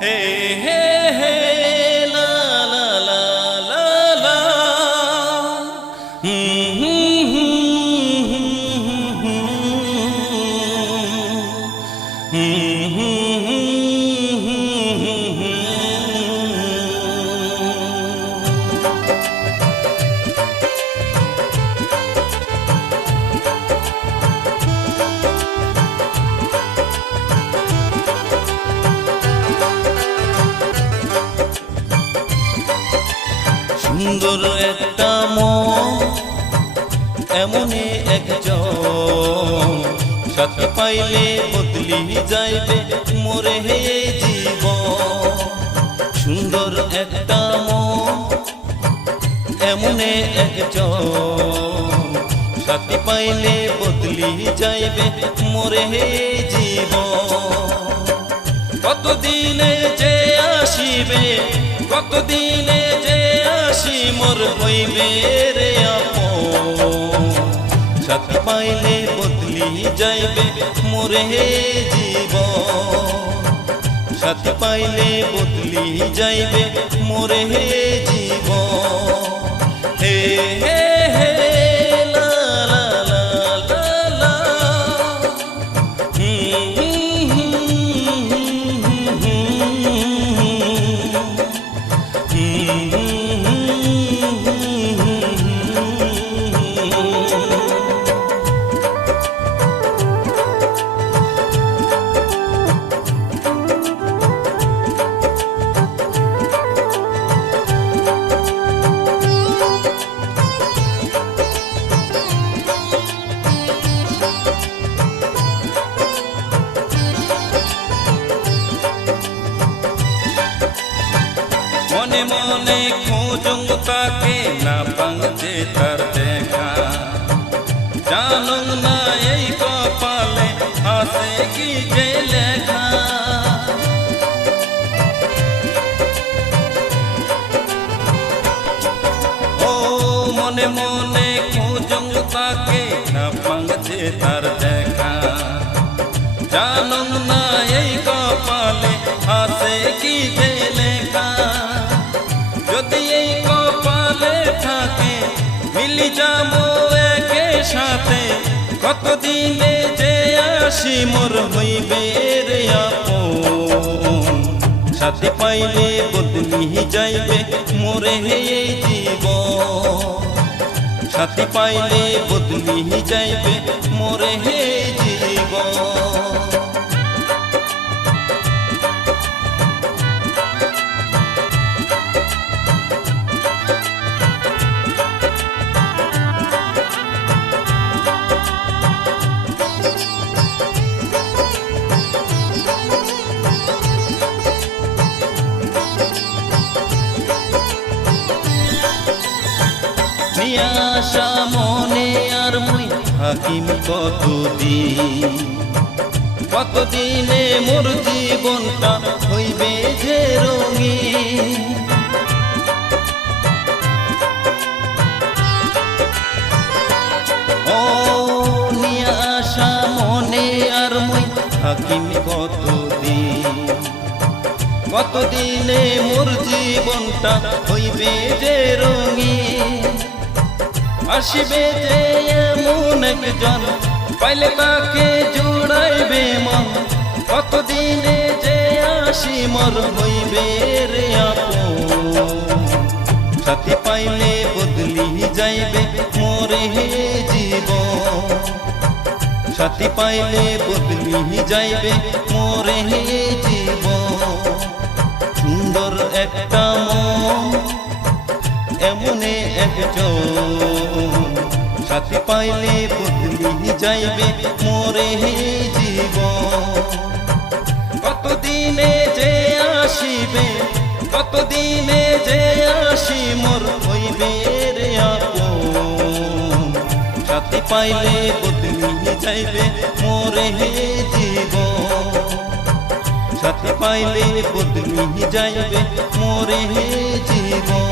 Hey, hey, hey, la, la, la, la, la. সুন্দর একটা মন এমনই একজন সাথী পাইলে বদলি যাইবে মোরে হে জীবন। সুন্দর একটা মন এমনই একজন সাথী পাইলে বদলি যাইবে মোরে হে জীবন। কতদিনে যে আসিবে কতদিনে যে আসি মোর হইবে রে আপন। সাথী পাইলে বদলি যাইবে মোরে হে জীবন। সাথী পাইলে বদলি যাইবে মোরে হে জীবন। হে হে হে লা লা লা লা লা। মনে মনে খোঁজং তাকে না পাংছে তার দেখা। জানুং না এই কপালে আছে কি যে লেখা। ও মনে মনে খোঁজং তাকে না পাংছে তার দেখা। জানুং না এই কপালে আছে কি যে লেখা। যদি এই কপালে থাকে মিলি যাবো একে সাথে। কতদিনে যে আসি মোর হইবে রে আপন। সাথী পাইলে বদলি যাইবে মোরে হে জীবন। সাথী পাইলে বদলি যাইবে মোরে হে জীবন। আশা মনে আর মুই থাকিম কতদিন। কতদিনে মোর জীবনটা হইবে যে রঙিন। ও নিয়া আশা মনে আর মুই থাকিম কতদিন। কতদিনে মোর জীবনটা হইবে যে রঙিন। আসিবে যে এমন একজন পাইলে তাকে জুড়াইবে মন। কতদিনে যে আসি মোর হইবে রে আপন। সাথী পাইলে বদলি যাইবে মোরে হে জীবন। সাথী পাইলে বদলি যাইবে মোরে হে জীবন। সুন্দর একটা মন এমনে একজন সাথী পাইলে বদলি যাইবে মোরে হে জীবন। কতদিনে যে আসিবে কতদিনে যে আসি মোর হইবে রে আপন। সাথী পাইলে বদলি যাইবে মোরে হে জীবন। সাথী পাইলে বদলি যাইবে মোরে হে জীবন।